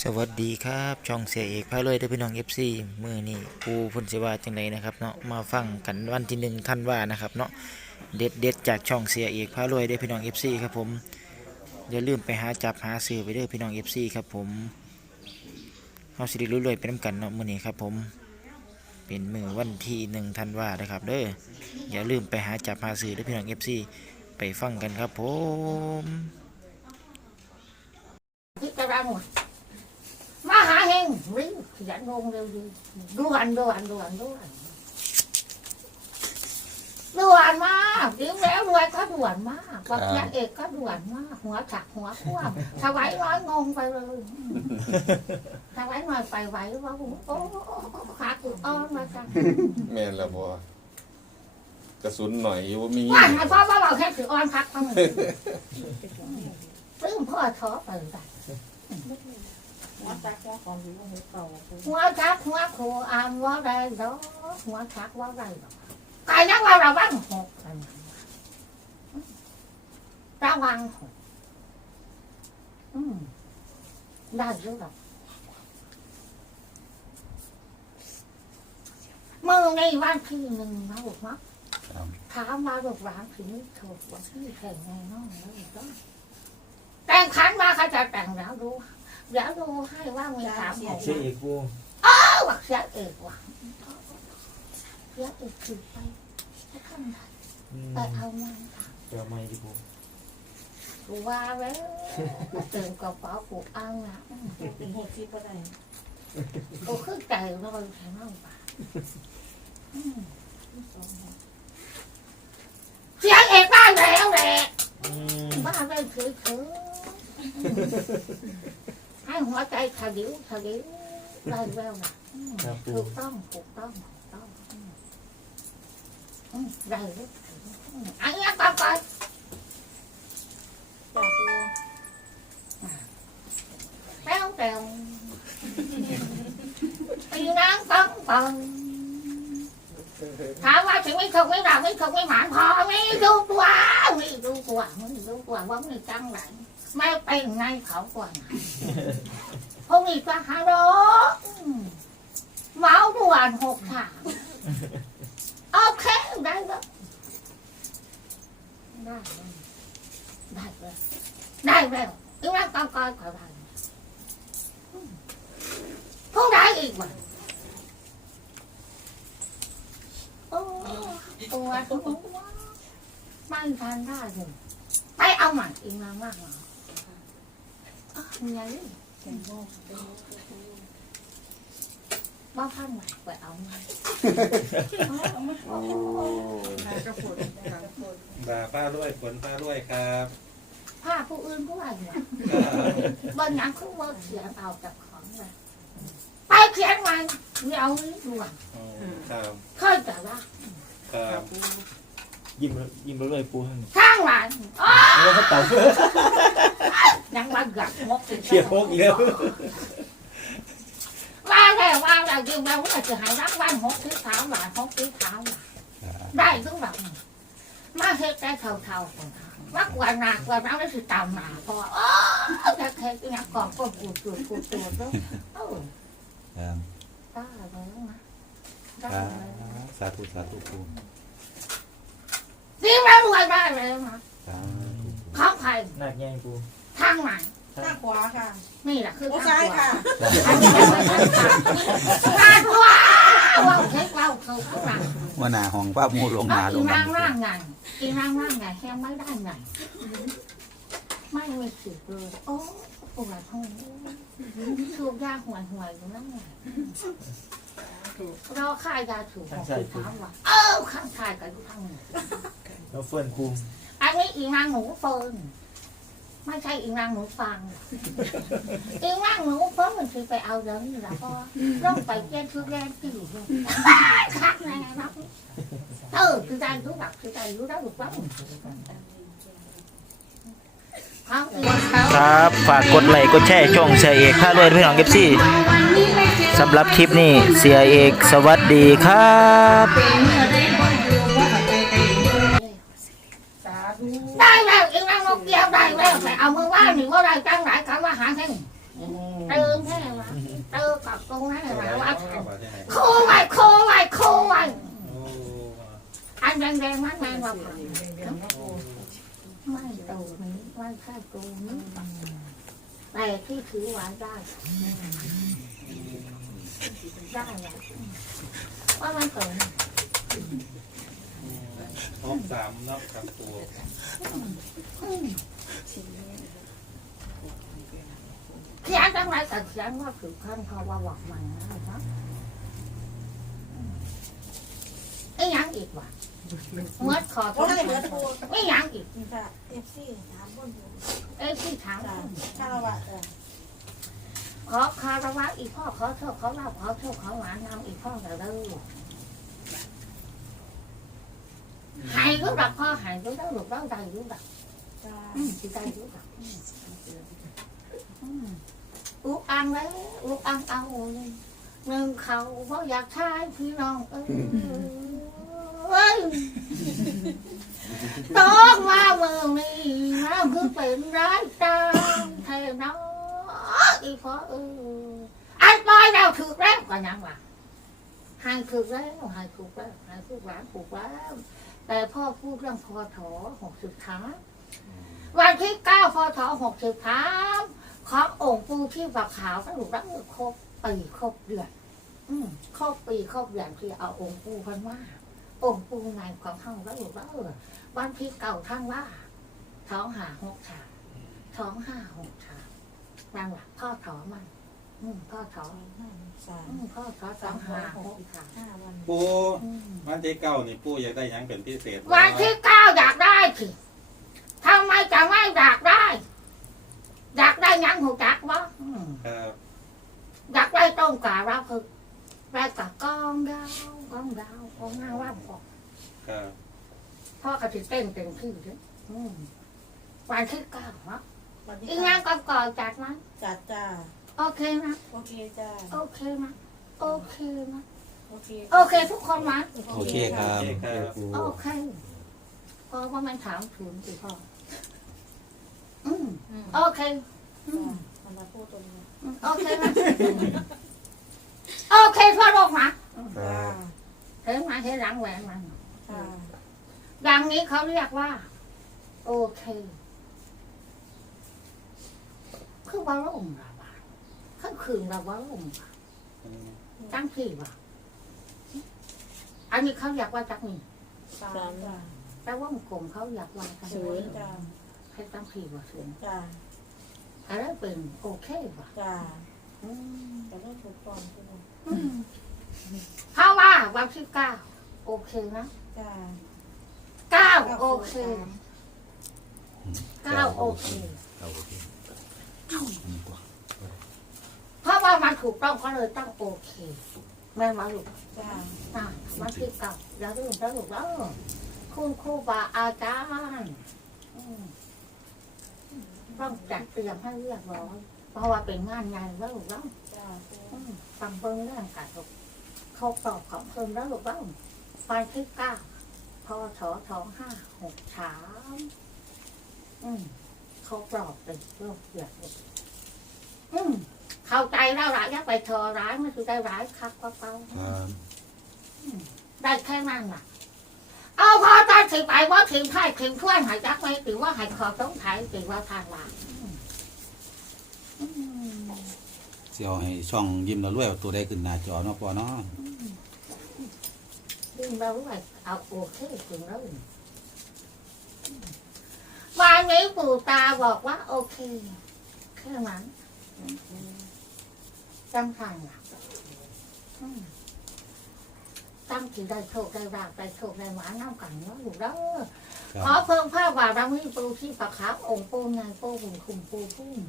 สวัสดีครับ ช่องเสียเอกพาเลยเด้อพี่น้องเอฟซีมือนี่ปูพุ่นสิว่าจังไดนะครับเนาะมาฟังกันวันที่หนึ่งท่านว่านะครับเนาะเด็ดเด็ดจากช่องเสียเอกพาเลยเด้พี่น้องเอฟซีครับผมอย่าลืมไปหาจับหาซื้อไปเด้อพี่น้องเอฟซีครับผมเฮาสิได้รวยไปนํกันเนาะมือนี้ครับผมเป็นมือวันที่หนึ่งท่านว่านะครับเด้ออย่าลืมไปหาจับหาซื้อเด้อพี่น้องเอฟซีไปฟังกันครับผมพิจา รณามาหาเฮงวิ่งขยันลงเร็วดีด่วนด่วนด่วนด่วนด่วนมากยิ้มแล้วรวยก็ด่วนมากปักยาเอกก็ด่วนมาก หัวฉักหัวคว่ำถวายน้อยงงไปเลยถวายน้อยไปไหวว่าโอ้ขากูอ้อนมาจังแม่นแล้วบ่กระสุนหน่อยอยู่ว่ามีว่าไงพ่อว่าเราแค่ถืออ้อนพักเท่านั้นซึ่งพ่อท้อไปได้ หัวจักหัวของอยู่หัวเก่าหัวชักหัวโคอามว่าได้ดอกหัวชักว่าได้ดอกกายนักว่าระวังหกระวังหกอืมได้เยอะดอกมือในวันที่หนึ่งนะลูกเนาะถามมาลูกหลานถึงถูกว่าที่แข่งไงน้องแล้วกเนาะแต่งขันมาเขาจะแต่งแล้วดู เดี๋ยวดูให้ว่ามีสามหกเสียเอกปูวักเสียเอกว่ะเสียเอกคือไปให้ข้างในไปเอามันค่ะเดี๋ยวไม่ดิปูกูว่าแล้วเติมกระเป๋ากูเอานะเป็นหกสิบก็ได้กูขึ้นใจแล้วมันแข็งมากป่ะเสียเอกบ้านแล้วแหละบ้านได้คือคือให้หัวใจขดิ้วขดิ้วได้แล้วนะครับปูถูกต้องถูกต้องถูกต้องอืมอืมได้เลยอืมอันนี้ต่อไปจากตัวแป้วแป้วปีนังปังปังถามว่าถึงไม่ถูกไม่ด่าไม่ถูกไม่หมานพอไม่ดูตัวไม่ดูตัวไม่ดูตัวว่าไม่จังไหน ไม่เป็นไงเขากว่าไหนพวกนี้ก็ฮัลโหลอืมเมาด่วนหกสามโอเคได้แล้วได้แล้ได้แล้วได้แล้วอีนั่งกองกอยขอได้อืมผู้อีกวะโอ้ตัวตัวไม่ทันได้เลยไปเอาใหม่อีกนามากเล ยอ้าวไงแข่งโลกบ้าพันใหม่ไปเอาใหม่กระปุกกระปุกบาป้าด้วยฝนป้าด้วยครับผ้าผู้อื่นผู้ใดวะบนหนังคือว่าเขียนเอาจากของเลยไปเขียนมาเดี๋ยวนี้ด่วนครับค่อยแต่ว่าครับยิ้มยิ้มเลยปูข้างหลังอ๋อแล้วก็เต่า ยังมาหยักมกอีกเขียวโคกอีกแล้วว่าแล้วว่าแล้วยืมแล้วว่าจะหายรักวันหกที่สามหลานหกที่สามหลานได้ทุกแบบมาเฮ็ดได้เท่าเท่าๆรักวันหนักวันนั้นได้สิตามหนาพอโอ้จะเฮ็ดอย่างก่อนก็กูจูกูจูด้วยเออครับได้แล้วนะได้ครับแล้วสาธุสาธุคุณดีแล้วรวยได้แล้วนะสาธุข้างใครหนักแยงปู ทางไหนข้างขวาค่ะ นี่แหละคือโอ้ทางซ้ายขวาค่ะอันนี้ไม่ใช่ทางทางขวาว่าเช็คเราคือข้างหลังว่าหนาห้องป้ามูลงเอานาลอีงนางน้ำร่างไงอีนางร่างไงแค่ไม่ได้ไงไม่มีสิทธิ์เลยโอ้ปวดหัวสูบยาห่วยห่วยๆอยู่นั่นไงรอค่ายาถูกของคุณถามว่าเออข้างชายกับข้างหนึ่ง แล้วเฟื่อนปูอันนี้อีนางหนูเฟิร์น ไม่ใช่อีนางหนูฟังอีนางหนูเฟิร์นมันคือไปเอาเรื่องนี่และพ่อต้องไปแก้ชุดแรกที่อยู่ด้วยคักแน่นะเออคือใจรู้แบบคือใจรู้ได้ถูกต้องเขาอีกเขาครับฝากกดไลค์กดแชร์ช่องเสียเอกพาเลยพี่น้องเอฟซีสำหรับคลิปนี้เสียเอกสวัสดีครับ ได้แล้วอีนางนกเดียวได้แล้วแต่เอามือว่าหนึ่งว่าได้จังไหนคำว่าหาเส้นอืมเติมแค่ว่าเติมกับตรงนั้นนะว่าโคไว้โคไว้โคไว้อันแดงๆมันแมงว่าผ่านไม่ตูนี้ไม่ใช่ตูนี้แต่ที่ถือไว้ได้ได้แหละว่ามันเกิดหกสามเนาะครับปู เขียนจังไรแต่เขียนว่าถือขั้นเขาว่าบอกมันนะครับไอ้ยังอีกวะเมื่อขอก็ได้เหลือปูไม่ยังอีกนี่ค่ะเอฟซีถามคนอยู่เอ้ยที่ถามจ้าคารวะจ้าขอคารวะอีพ่อขอโทษขอลาบขอโทษขอหวานนำอีพ่อแต่เด้อหายรู้ดักพ่อหายรู้ได้หลุดได้ใจรู้ดักจ้าอืมใจรู้ดักอืม อังเลยลูกอังเอาเลยหนึ่งเขาเพราะอยากใช้พี่น้องเอ้ยเอ้ยต้องมาเมืองนี้นะเพื่อเป็นร้ายตามเทน้องอีพ่อเออไอ้บอยเราถูกแล้วก็ยังว่าให้ถูกแล้วให้ถูกแล้วให้ถูกแล้วถูกแล้วแต่พ่อพูดเรื่องพอถอหกสิบท้าวันที่เก้าพอถอหกสิบท้า ขององค์ปูที่บักขาวก็ถูกรับครบปีครบเดือนอืมครบปีครบเดือนที่เอาองค์ปูพันว่าองค์ปูในของห้องก็ถูกว่าเออวันที่เก่าทั้งว่าท้องหาหกชาท้องห้าหกชานั่งหลักพ่อถอมันอืมพ่อถอสามอืมพ่อถอสองหาหกชาห้าวัน ปูอืมวันที่เก้านี่ปูอยากได้หยังเป็นพิเศษบ่วันที่เก้าอยากได้สิทำไมจะไม่อยากได้ อยากได้หยังหูจักบ่อืม ครับ อยากได้ต้มการับคือได้กับกองดาวกองดาวกองหน้าว่าบอก ครับ พ่อกระติเต้นเต็มที่เลยอืมวันที่เก้าเนาะวันที่อีกงานก็ก่อนจัดไหมจัดจ้า โอเคนะโอเคจ้า โอเคนะโอเคนะโอเคโอเคทุกคนนะโอเคครับโอเคครับปูโอเคเพราะว่ามันถามถึงสิพ่ออืมโอเคอืมมันมาพูดตรงนี้ โอเคนะโอเคพ่อโลกนะจ้าเห็นไหมเห็นหลังแหวนมันจ้า อย่างนี้เขาเรียกว่า โอเคคือว่าลงระบาดข้างคืนเราว่าลงระบาดตั้งที่ว่าอันนี้เขาอยากว่าจักนี่สามจ้าแต่ว่ากลมเขาอยากว่าจังศูนย์จ้าให้ตั้งที่ว่าศูนย์จ้าอะไรเป็นโอเคว่ะจ้าอืมแต่ต้องถูกต้องใช่ไหมอืมเพราะว่าวันที่เก้าโอเคนะจ้า เก้าโอเคเก้าโอเคเอาโอเคดีกว่าเพราะว่ามันถูกต้องก็เลยต้องโอเค แม่มาลูกจ้าอะวันที่เก้าอย่าลืมนะลูกแล้วคุณครูบาอาจารย์อืมต้องจัดเตรียมให้เรียบร้อยเพราะว่าเป็นงานใหญ่แล้วลูกแล้วจ้าอืมฟังเบิ้งเรื่องการลูกเขาตอบของเพิ่มแล้วลูกแล้ววันที่เก้า พศสองห้าหกสามอืมเขาตอบเป็นโรคเดือดลูกอืมเข้าใจแล้วละอย่าไปเธอร้ายไม่คือได้ร้ายคักก็เปล่าครับได้แค่นั้นล่ะ เอาพอตอนสิไปว่าถึงไทยถึงถ้วยหายจักไหมหรือว่าหายขอต้องไทยหรือว่าทางว่าอืมเสี่ยวให้ช่องยิ้มแล้วรวยเอาตัวได้ขึ้นหน้าจอเนาะพอเนาะ ดึงเราด้วยเอาโอเคถึงแล้ววันนี้ปู่ตาบอกว่าโอเคแค่นั้นจังทันล่ะอืมตั้งที่ได้โชคได้ราบได้โชคได้หมาน้ำกันเนาะอยู่แล้วคขอรับเพิ่มภาพว่าเรามีปูที่ประคับองค์ปูนางปูหุ่นคุมปูพุ่ม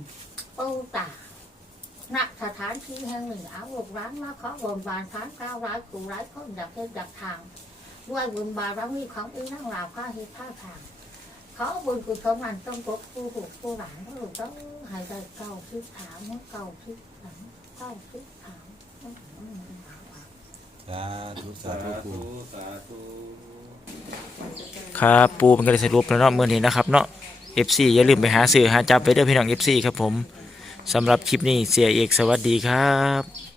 ปูตา ณสถานที่แห่งหนึ่งเอาลูกร้านมาขอบนบานทานก้าวร้ายกูร้ายคนดับเพชรดับทางด้วยบุญบารมีของอีนั่งลาวผ้าเฮ็ดผ้าทาง เขาบุญกุศลมันต้องตกผู้ถูผู้หลานผู้ถูกต้องหายใจเก่าคิดถามเก่าคิดหลังเก่าคิดถามสาธุสาธุปูธุสาธุครับปูเป็นการสรุปแล้วเนาะเมื้อนี้นะครับเนาะ FC อย่าลืมไปหาซื้อหาจับไว้เด้อพี่น้อง FC ครับผม สำหรับคลิปนี้เสียเอกสวัสดีครับ